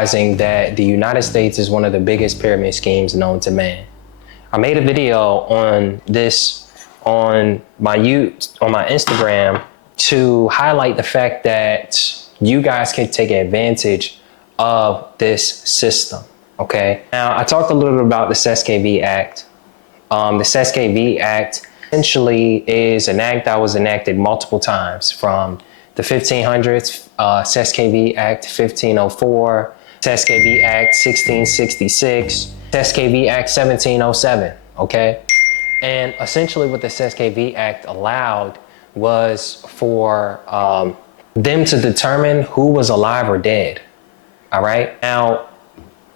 realizing that the United States is one of the biggest pyramid schemes known to man. I made a video on this on my Instagram to highlight the fact that you guys can take advantage of this system, okay? Now, I talked a little bit about the Cestui Que Vie Act. The Cestui Que Vie Act essentially is an act that was enacted multiple times from the 1500s, Cestui Que Vie Act 1504, Cestui Que Vie Act 1666, Cestui Que Vie Act 1707, okay? And essentially what the Cestui Que Vie Act allowed was for them to determine who was alive or dead, all right? Now,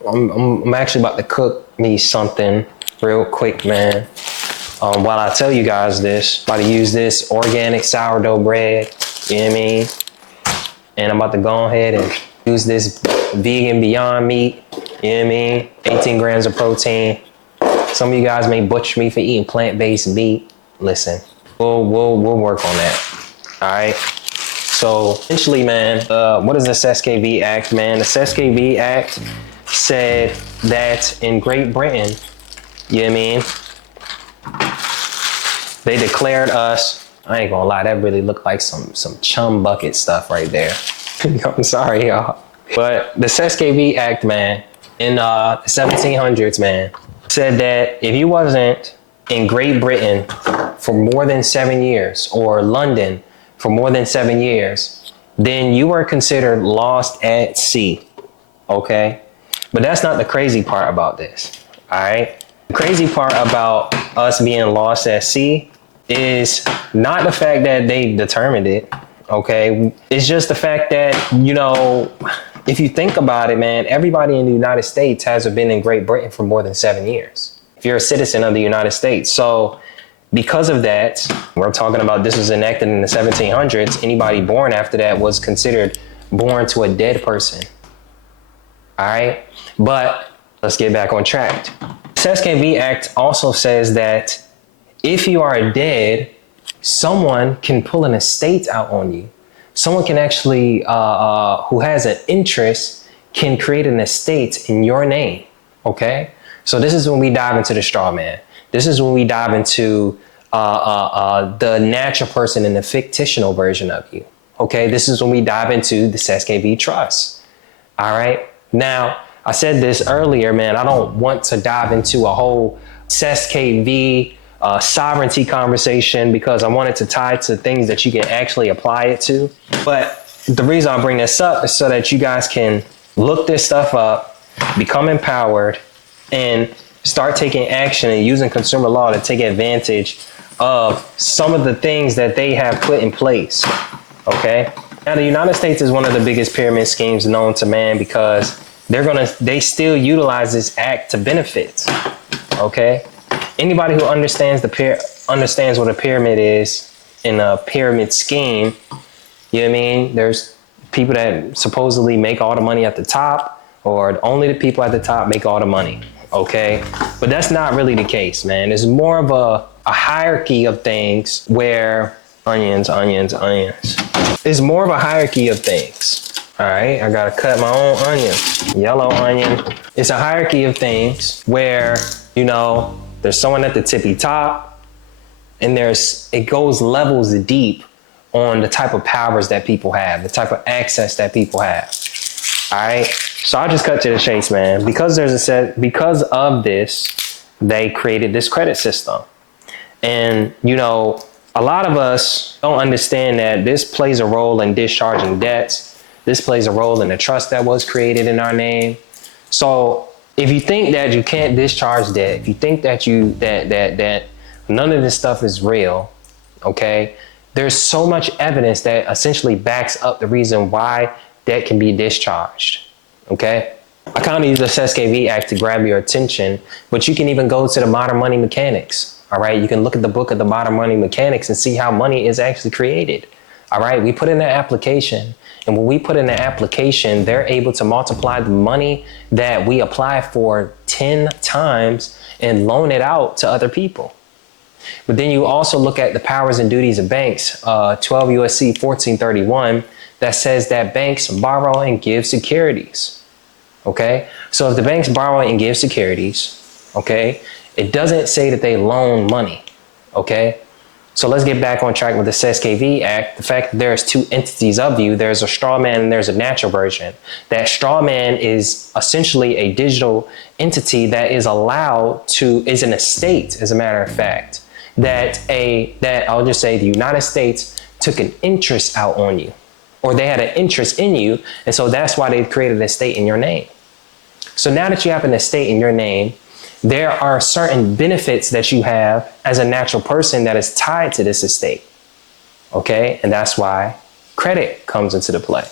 I'm actually about to cook me something real quick, man. While I tell you guys this, about to use this organic sourdough bread, you know what I mean? And I'm about to go ahead and use this vegan Beyond Meat, you know what I mean? 18 grams of protein. Some of you guys may butcher me for eating plant-based meat. Listen, we'll work on that, all right? So essentially, man, what is the Cestui Que Vie Act, man? The Cestui Que Vie Act said that in Great Britain, you know what I mean? They declared us, I ain't gonna lie, that really looked like some chum bucket stuff right there. I'm sorry, y'all. But the Cestui Que Vie Act, man, in the 1700s, man, said that if you wasn't in Great Britain for more than 7 years, or London for more than 7 years, then you were considered lost at sea, okay? But that's not the crazy part about this, all right? The crazy part about us being lost at sea is not the fact that they determined it, okay? It's just the fact that, you know, if you think about it, man, everybody in the United States hasn't been in Great Britain for more than 7 years. If you're a citizen of the United States. So because of that, we're talking about this was enacted in the 1700s. Anybody born after that was considered born to a dead person, all right? But let's get back on track. Cestui Que Vie Act also says that if you are dead, someone can pull an estate out on you. Someone can actually, who has an interest, can create an estate in your name, okay? So this is when we dive into the straw man. This is when we dive into the natural person and the fictional version of you, okay? This is when we dive into the Cestui Que Vie Trust, all right? Now, I said this earlier, man, I don't want to dive into a whole Cestui Que Vie sovereignty conversation because I want it to tie to things that you can actually apply it to. But the reason I bring this up is so that you guys can look this stuff up, become empowered, and start taking action and using consumer law to take advantage of some of the things that they have put in place, okay? Now, the United States is one of the biggest pyramid schemes known to man because they still utilize this act to benefit, okay? Anybody who understands understands what a pyramid is in a pyramid scheme, you know what I mean? There's people that supposedly make all the money at the top, or only the people at the top make all the money, okay? But that's not really the case, man. It's more of a hierarchy of things where onions. It's more of a hierarchy of things, all right? I gotta cut my own onion, yellow onion. It's a hierarchy of things where, you know, there's someone at the tippy top, and it goes levels deep on the type of powers that people have, the type of access that people have. All right. So I'll just cut to the chase, man. Because of this, they created this credit system. And, you know, a lot of us don't understand that this plays a role in discharging debts. This plays a role in the trust that was created in our name. So if you think that you can't discharge debt, if you think that that none of this stuff is real, okay, there's so much evidence that essentially backs up the reason why debt can be discharged, okay? I kind of use the Cestui Que Vie Act to grab your attention, but you can even go to the Modern Money Mechanics, all right? You can look at the book of the Modern Money Mechanics and see how money is actually created, all right? We put in an application, and when we put in an application, they're able to multiply the money that we apply for 10 times and loan it out to other people. But then you also look at the powers and duties of banks, 12 U.S.C. 1431, that says that banks borrow and give securities. Okay, so if the banks borrow and give securities, okay, it doesn't say that they loan money. Okay, so let's get back on track with the Cestui Que Vie Act. The fact that there's two entities of you, there's a straw man and there's a natural version. That straw man is essentially a digital entity that is allowed to, is an estate, as a matter of fact, that I'll just say the United States took an interest out on you, or they had an interest in you, and so that's why they created an estate in your name. So now that you have an estate in your name, there are certain benefits that you have as a natural person that is tied to this estate. Okay, and that's why credit comes into the play.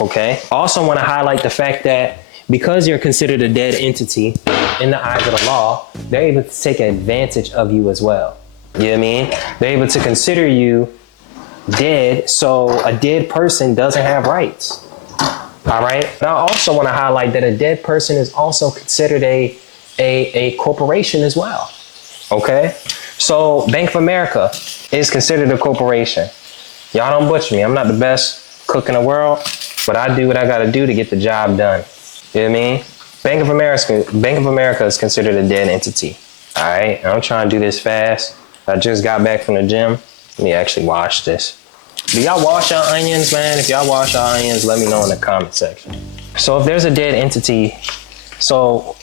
Okay, also want to highlight the fact that because you're considered a dead entity in the eyes of the law, they're able to take advantage of you as well. You know what I mean? They're able to consider you dead, so a dead person doesn't have rights. All right. But I also want to highlight that a dead person is also considered a corporation as well. Okay. So Bank of America is considered a corporation. Y'all don't butcher me. I'm not the best cook in the world, but I do what I got to do to get the job done. You know what I mean? Bank of America is considered a dead entity. All right. I'm trying to do this fast. I just got back from the gym. Let me actually wash this. Do y'all wash your onions, man? If y'all wash your onions, let me know in the comment section. So if there's a dead entity, so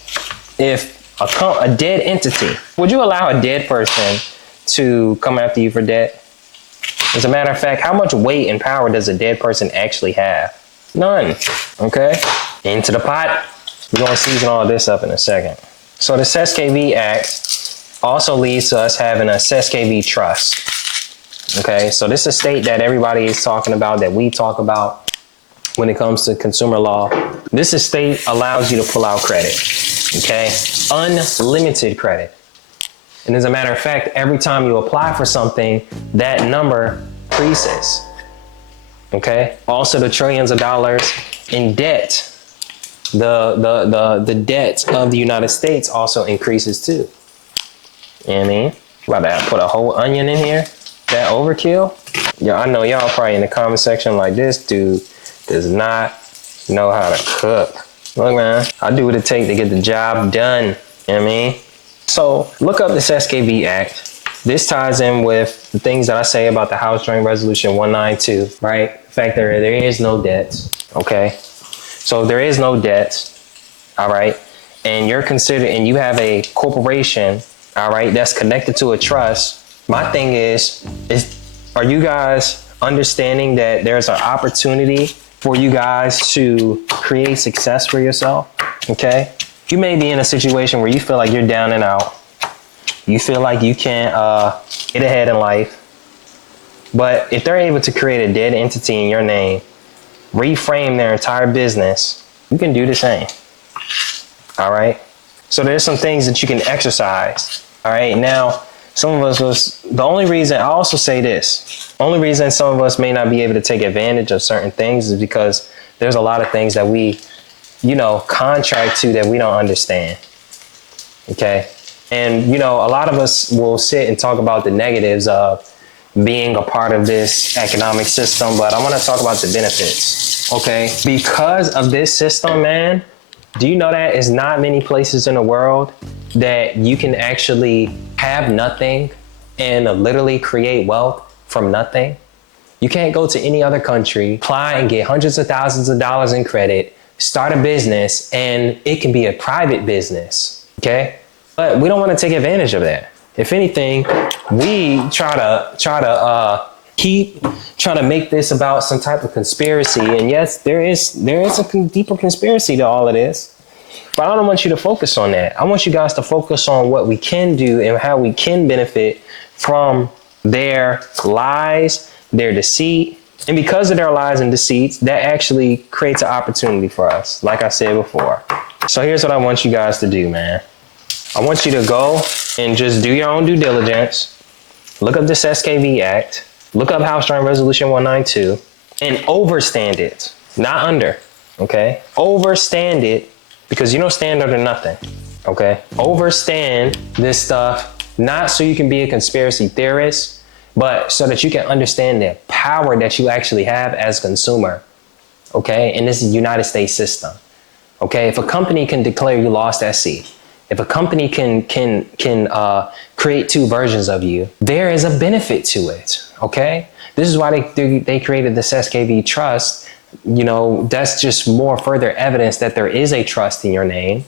if a dead entity, would you allow a dead person to come after you for debt? As a matter of fact, how much weight and power does a dead person actually have? None. Okay? Into the pot. We're going to season all this up in a second. So the Cestui Que Vie Act also leads to us having a Cestui Que Vie trust. Okay, so this estate that everybody is talking about, that we talk about when it comes to consumer law, this estate allows you to pull out credit, okay? Unlimited credit. And as a matter of fact, every time you apply for something, that number increases, okay? Also, the trillions of dollars in debt, the debt of the United States also increases too. You know what I mean? About to put a whole onion in here. That overkill? Yeah, I know y'all probably in the comment section like, this dude does not know how to cook. Look, man, I do what it takes to get the job done. You know what I mean? So look up the Cestui Que Vie Act. This ties in with the things that I say about the House Joint Resolution 192, right? The fact that there is no debt, okay? So there is no debt, all right? And you're considered, and you have a corporation, all right, that's connected to a trust. My thing is are you guys understanding that there's an opportunity for you guys to create success for yourself? Okay. You may be in a situation where you feel like you're down and out. You feel like you can't get ahead in life. But if they're able to create a dead entity in your name, reframe their entire business, you can do the same. All right. So there's some things that you can exercise. All right. Now, some of us the only reason only reason some of us may not be able to take advantage of certain things is because there's a lot of things that we, contract to that we don't understand. Okay. And, a lot of us will sit and talk about the negatives of being a part of this economic system, but I want to talk about the benefits. Okay. Because of this system, man, do you know that it's not many places in the world that you can actually have nothing and literally create wealth from nothing? You can't go to any other country, apply and get hundreds of thousands of dollars in credit, start a business, and it can be a private business, okay? But we don't want to take advantage of that. If anything, we try to make this about some type of conspiracy. And yes, there is a deeper conspiracy to all of this. But I don't want you to focus on that. I want you guys to focus on what we can do and how we can benefit from their lies, their deceit. And because of their lies and deceits, that actually creates an opportunity for us, like I said before. So here's what I want you guys to do, man. I want you to go and just do your own due diligence. Look up the Cestui Que Vie Act. Look up House Joint Resolution 192 and overstand it, not under, okay? Overstand it. Because you don't stand under nothing, okay? Overstand this stuff, not so you can be a conspiracy theorist, but so that you can understand the power that you actually have as a consumer, okay? And this is the United States system. Okay, if a company can declare you lost at sea, if a company can create two versions of you, there is a benefit to it. Okay, this is why they created the Cestui Que Vie Trust. You know, that's just more further evidence that there is a trust in your name.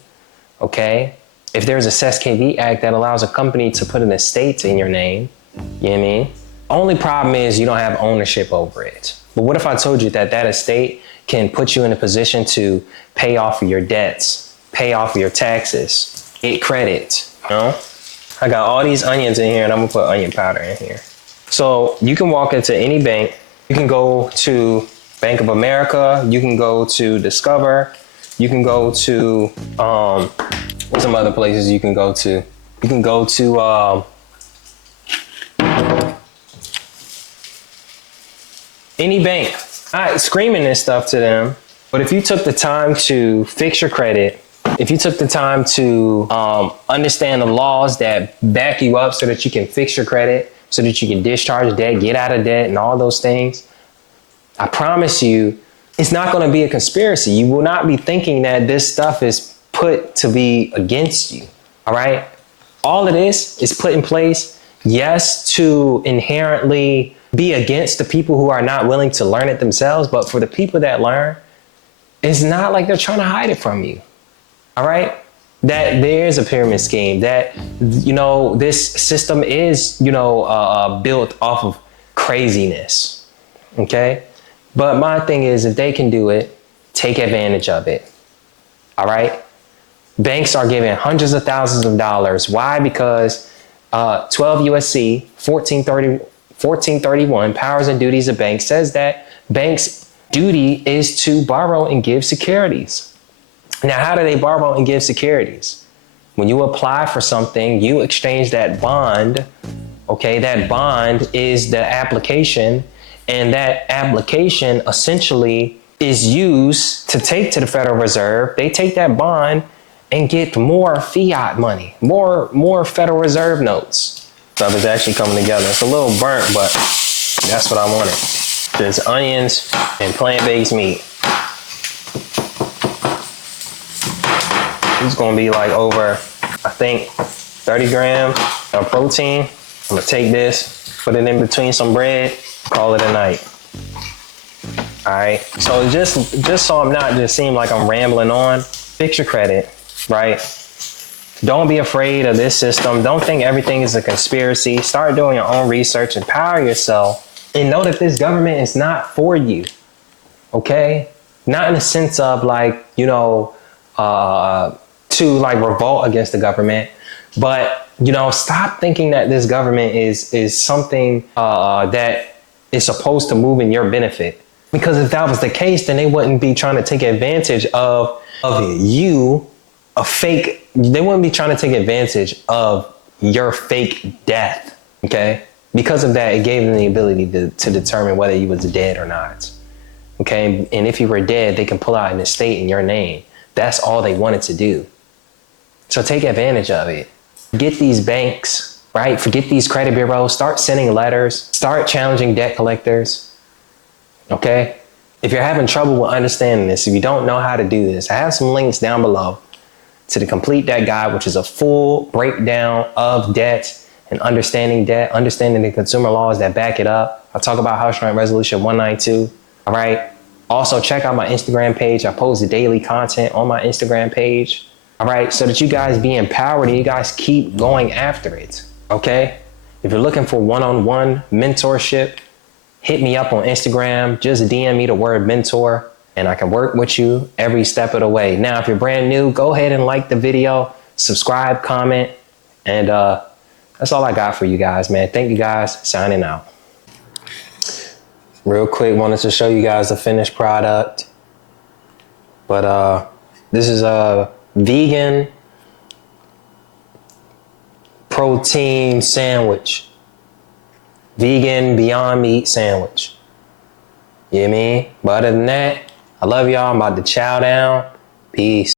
Okay, if there's a Cestui Que Vie Act that allows a company to put an estate in your name, you know what I mean? Only problem is you don't have ownership over it. But what if I told you that that estate can put you in a position to pay off your debts, pay off your taxes, get credit, you know? I got all these onions in here and I'm gonna put onion powder in here. So you can walk into any bank. You can go to Bank of America. You can go to Discover. You can go to, what's some other places you can go to? You can go to, any bank. I'm not screaming this stuff to them, but if you took the time to fix your credit, if you took the time to understand the laws that back you up so that you can fix your credit, so that you can discharge debt, get out of debt, and all those things, I promise you, it's not going to be a conspiracy. You will not be thinking that this stuff is put to be against you. All right. All of this is put in place, yes, to inherently be against the people who are not willing to learn it themselves. But for the people that learn, it's not like they're trying to hide it from you. All right. That there is a pyramid scheme, that, you know, this system is, you know, built off of craziness. OK, but my thing is, if they can do it, take advantage of it. All right. Banks are giving hundreds of thousands of dollars. Why? Because 12 USC 1431 powers and duties of banks says that banks' duty is to borrow and give securities. Now, how do they borrow and give securities? When you apply for something, you exchange that bond. Okay, that bond is the application, and that application essentially is used to take to the Federal Reserve. They take that bond and get more fiat money, more Federal Reserve notes. Stuff is actually coming together. It's a little burnt, but that's what I wanted. There's onions and plant-based meat. It's gonna be like over, I think, 30 grams of protein. I'm gonna take this, put it in between some bread, call it a night. All right, so just so I'm not just seem like I'm rambling on, fix your credit, right? Don't be afraid of this system. Don't think everything is a conspiracy. Start doing your own research, empower yourself, and know that this government is not for you, okay? Not in the sense of like, you know, to like revolt against the government, but, you know, stop thinking that this government is something that is supposed to move in your benefit. Because if that was the case, then they wouldn't be trying to take advantage of you, they wouldn't be trying to take advantage of your fake death, okay? Because of that, it gave them the ability to determine whether you was dead or not, okay? And if you were dead, they can pull out an estate in your name. That's all they wanted to do. So take advantage of it. Get these banks, right? Forget these credit bureaus. Start sending letters. Start challenging debt collectors. Okay? If you're having trouble with understanding this, if you don't know how to do this, I have some links down below to the Complete Debt Guide, which is a full breakdown of debt and understanding debt, understanding the consumer laws that back it up. I'll talk about House Joint Resolution 192. All right? Also, check out my Instagram page. I post daily content on my Instagram page. All right, so that you guys be empowered and you guys keep going after it, okay? If you're looking for one-on-one mentorship, hit me up on Instagram. Just DM me the word mentor and I can work with you every step of the way. Now, if you're brand new, go ahead and like the video, subscribe, comment, and that's all I got for you guys, man. Thank you guys. Signing out. Real quick, wanted to show you guys the finished product. But this is a vegan protein sandwich. Vegan Beyond Meat sandwich. You know what I mean? But other than that, I love y'all. I'm about to chow down. Peace.